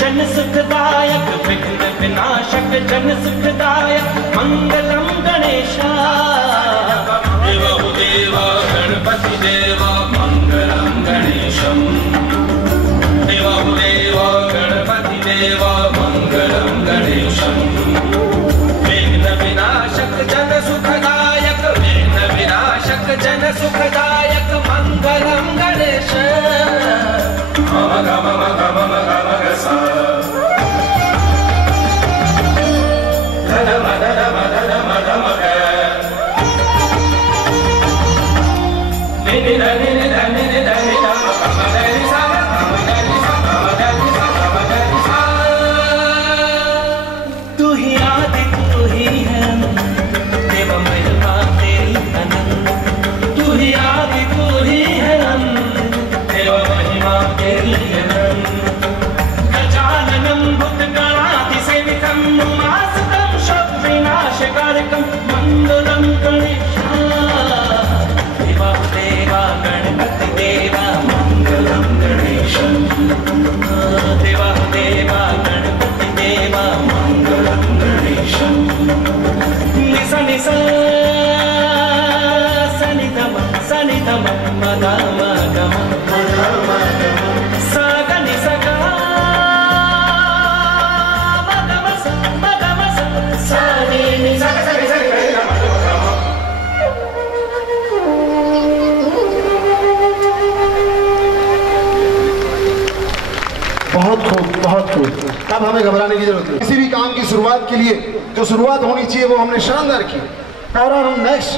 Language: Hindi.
जन सुखदायक विघ्न विनाशक जन सुखदायक मंगलम गणेशा देवा गणपति देवा मंगलम गणेशम देवा गणपति देवा मंगलम गणेशम विघ्न विनाशक जन सुखदायक विघ्न विनाशक जन सुखदायक मंगलम गणेश तू ही आदि तू ही है देव महिमा तेरी अनंत तू ही आदि तू ही है देव महिमा तेरी अनंत गजाननं भूतगणाधिसेवितं उमासुतं शत्रुविनाशकारकं मंगलं गणेशा देवा देवा गणपति देवा मंगलं गणेशं देवा देवा गणपति देवा मंगलं गणेशं निसा निसा सनिधम मदम गम साग निसगा मदम सानी निसा बहुत खूब, बहुत खूब। तब हमें घबराने की जरूरत नहीं। किसी भी काम की शुरुआत के लिए जो शुरुआत होनी चाहिए वो हमने शानदार की। और हम नेक्स्ट